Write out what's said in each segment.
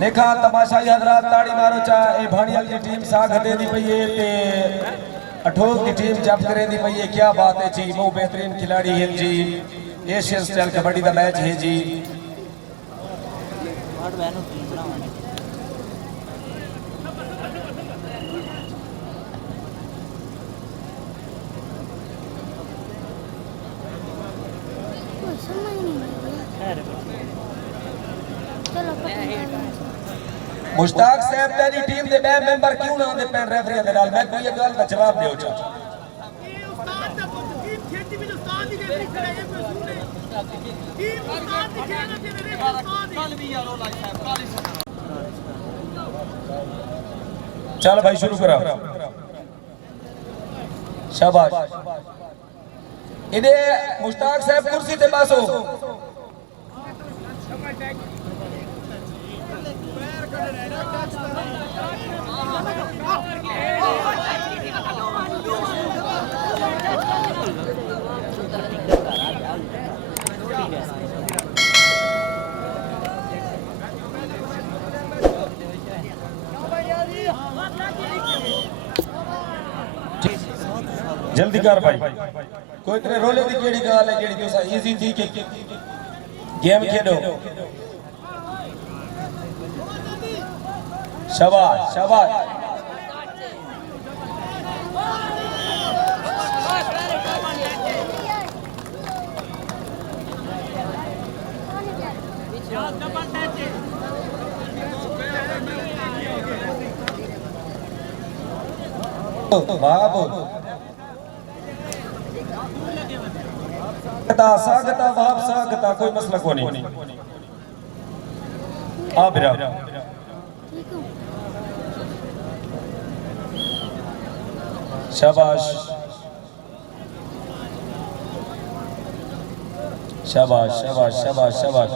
देखा तमाशाई हजरात ताड़ी मारो चा ए भाणियल की टीम साग दे दी पई है ते अठोक की टीम जब करे दी पई है। क्या बात है जी, वो बेहतरीन खिलाड़ी है जी। एशियन स्टाइल कबड्डी का मैच है जी। मुश्ताक साहब तेरी टीम दे बैम मेंबर क्यों ना दे पैन रेफरी दे नाल मैं कोई ये गल दा जवाब दियो चा। ये उस्ताद दा टीम खेती में उस्ताद दी रेफरी खड़े हैं कोई सुने टीम उस्ताद दी खेल ते रेफरी उस्ताद कल भी यार ओला साहब काली चल भाई शुरू करा। शाबाश इने मुश्ताक साहब कुर्सी ते बासो। जल्दी कर भाई, कोई तेरे रोले दी केड़ी गाल है जेड़ी तुसा इजी थी के गेम खेलो। शाबाश शाबाश बाबू सागता वाप सागता कोई मसला को नहीं। आ बिरा शाबाश शाबाश शाबाश शाबाश शाबाश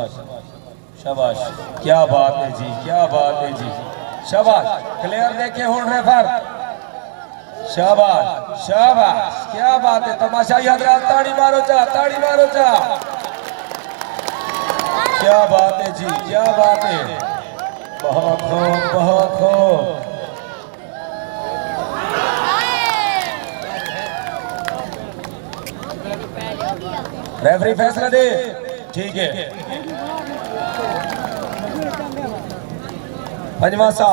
शाबाश। क्या बात है जी, क्या बात है जी। शाबाश क्लियर देखे हुन रेफर। शाबाश शाबाश क्या बात है। तमाशाई हजरात ताड़ी मारो चा, ताड़ी मारो चा। क्या बात है जी, क्या बात है। बहुत खूब बहुत खूब। रेफरी फैसला दे। ठीक है पंजवा सा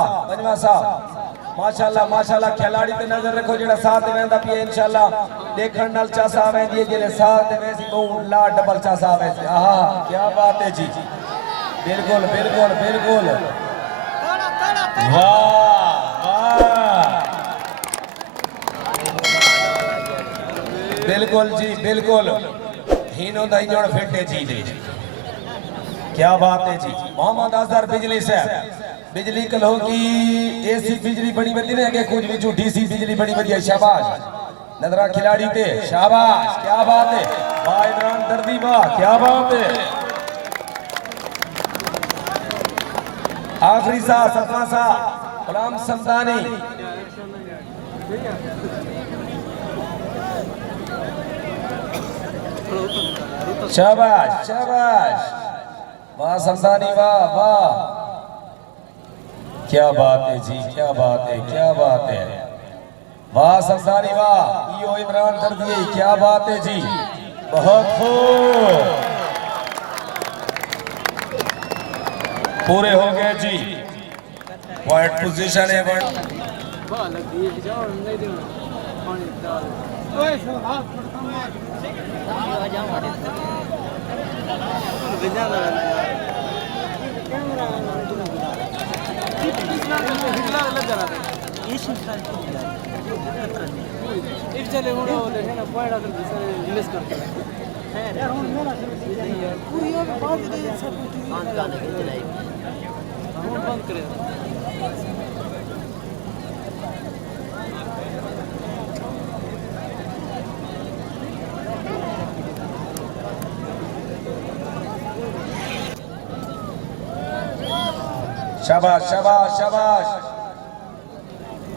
माशाल्लाह माशाल्लाह। खिलाड़ी पे नजर रखो जेड़ा साथ वेंदा पिए इंशाल्लाह देखण नाल चासा वेंदी है जेले साथ वैसी बहु ला डबल चासा वैसे। आहा क्या बात है जी, बिल्कुल बिल्कुल बिल्कुल। वाह वाह बिल्कुल जी बिल्कुल। हीनो दा इंजण फिट है जी दे। क्या बात है जी। मोहम्मद अजहर बिजली से बिजली कलो की एसी बिजली बड़ी बदी ने के कुछ भी झूठी सी बिजली बड़ी बढ़िया। शाबाश नजरा खिलाड़ी ते शाबाश क्या बात है। वाह इमरान दर्दी वाह क्या बात है। आखिरी सा सतवा सा गुलाम समदानी। शाबाश शाबाश वाह समदानी वाह वाह। क्या बात है जी, क्या बात है, क्या बात है। वाह समदानी वाह। यो इमरान दर्दी क्या बात है जी, बहुत खूब। पूरे हो गए जी। पॉइंट पोजीशन है चले ना पॉइंट इन्वेस्ट करते हैं यार हुन मेरा पूरी हो बात दे सब कुछ बंद कर दे हम बंद करे। शाबाश शाबाश शाबाश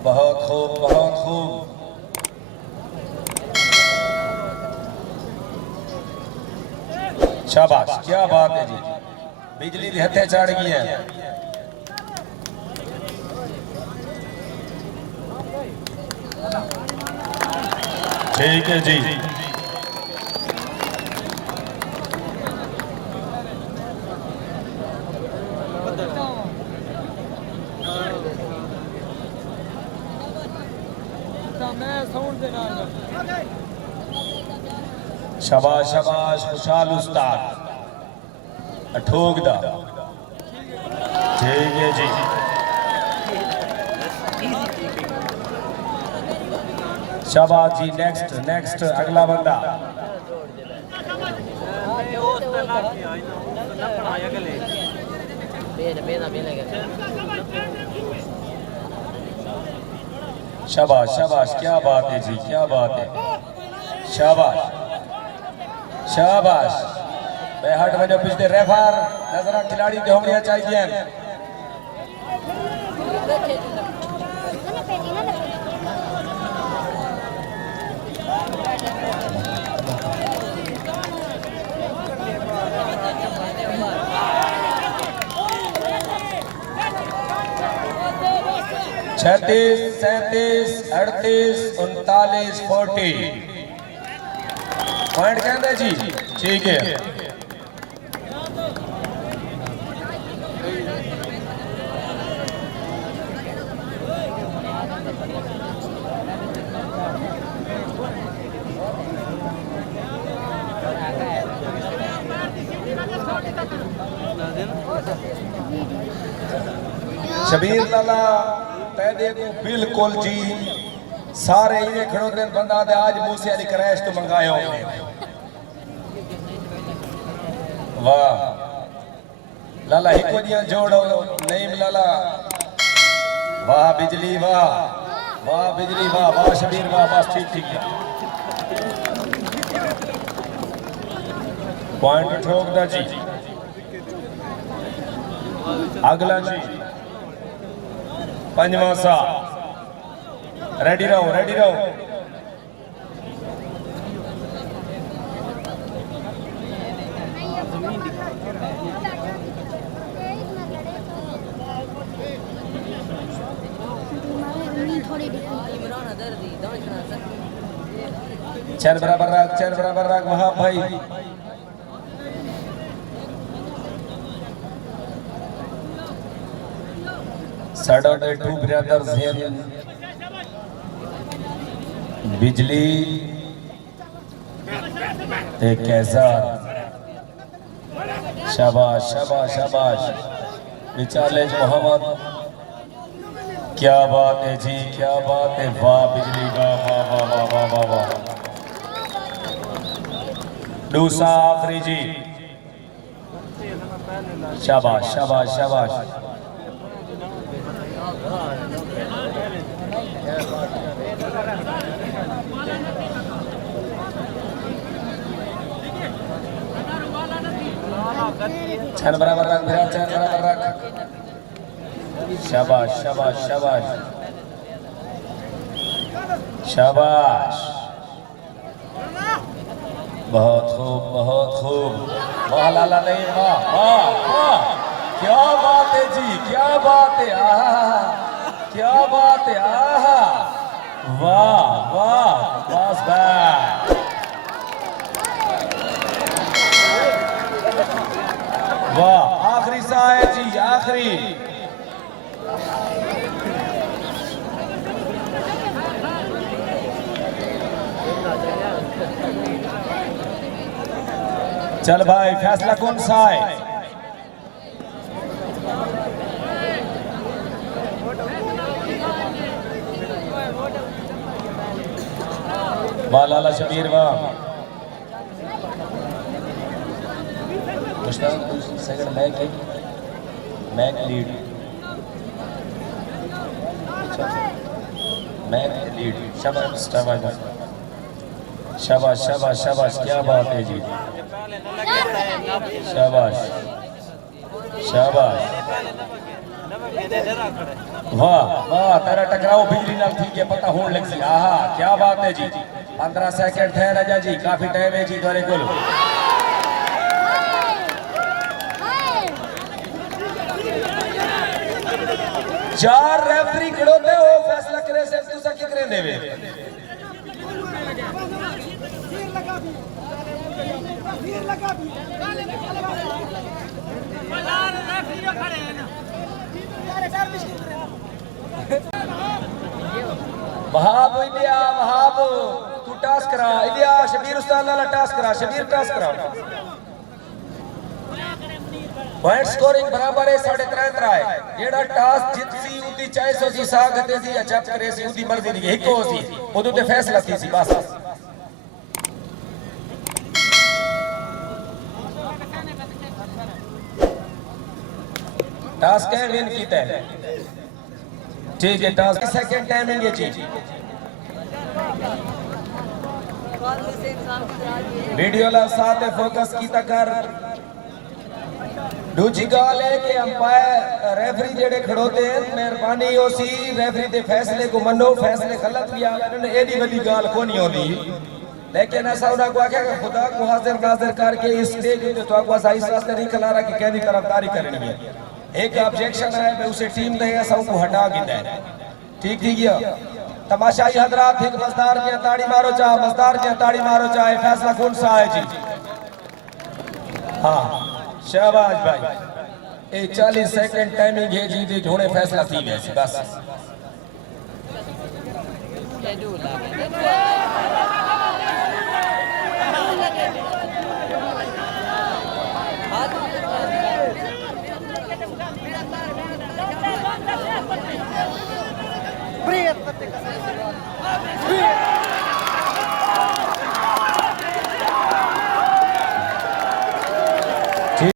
बहुत खूब बहुत खूब। शाबाश क्या बात है जी। बिजली के हथे चढ़ गई है। ठीक है जी। शाबाश शाबाश खुशाल उस्ताद ठोक दा। ठीक है जी। शाबाश जी। नेक्स्ट नेक्स्ट अगला बंदा। शाबाश शाबाश क्या बात है जी, क्या बात है। शाबाश शाबाश। हट वजो पिछले रेफर नजर खिलाड़ी के होने चाहिए। छत्तीस 37 38 39 40 पॉइंट कहते जी। ठीक है। शबीर लाला पैदे को बिल्कुल जी सारे इन्हें खड़ो दिन बंदा दे आज मूसे अली क्रैश तो मंगाया हमने। वाह लाला हिको दिया जोड़ो नहीं लाला। वाह बिजली वाह वाह बिजली वाह वाह शबीर वाह। बस ठीक ठीक है। पॉइंट ठोक दा जी। अगला जी पंजवा सा। रेडी रहो रेडी रहो। चल बराबर रख, चल बराबर रख वहां भाई। साडा दे टू ब्रदर्स हैं बिजली ते कैसा। शाबाश शाबाश शाबाश। विचाले मोहम्मद क्या बात है जी, क्या बात है। वाह बिजली वाह वाह वाह वाह वाह वाह वाह। दूसरा आखिरी जी। शाबाश शाबाश शाबाश। चल बराबर रख मेरा, चल बराबर रख। शाबाश शाबाश शाबाश शाबाश। बहुत खूब बहुत खूब। वाह लाला नहीं वाह वाह वाह। क्या बात है जी, क्या बात है। आहा क्या बात है। आहा वाह वाह। बस बैक वाह। आखिरी सा है जी आखिरी। चल भाई फैसला कौन सा है। वाह लाला शबीर वाह। Second McLeod McLeod. शाबाश शाबाश शाबाश शाबाश शाबाश। क्या बात है जी। शाबाश शाबाश। वाह वाह। तेरा टकराओ बिजली नाल ठीक है पता होने लग सी। आहा क्या बात है जी। 15 सेकंड थे राजा जी, काफी टाइम है जी तुम्हारे को। चार रेफरी खड़ोते हो फैसला करे से तुसा की करे में देवे वहाब इंडिया वहाब तू टास्क करा इंडिया शबीर उस्ताद नाला टास्क करा शबीर टास्क करा पॉइंट स्कोरिंग बराबर है 3.5 है जेड़ा टास्क जितसी उदी चाहे सो सी साग हते सी या जप करे सी उदी मर्जी दी एक हो सी ओदू ते फैसला थी सी बस टास्क है विन कीता है ठीक है टास्क सेकंड टाइमिंग ये चीज वीडियो ला साथ फोकस कीता कर दूसरी गाल है कि अंपायर रेफरी जेड़े खड़ोते हैं मेहरबानी होसी रेफरी दे फैसले को मनो फैसले गलत भी आ उन्होंने एडी बड़ी गाल को नहीं होती लेकिन ऐसा उन्हें को आख्या कि खुदा को हाजिर नाजिर करके इस स्टेज पे तो आपको सही रास्ते नहीं खिला रहा कि कहनी तरफदारी करनी है एक ऑब्जेक्शन है मैं उसे टीम दे ऐसा को हटा गिंदा है ठीक ठीक है तमाशाई हजरात एक मजदार की ताड़ी मारो चाहे मजदार की ताड़ी मारो चाहे फैसला कौन सा है जी हाँ शाबाश भाई ए 40 सेकंड टाइमिंग है जी दे जोड़े फैसला थी वैसे बस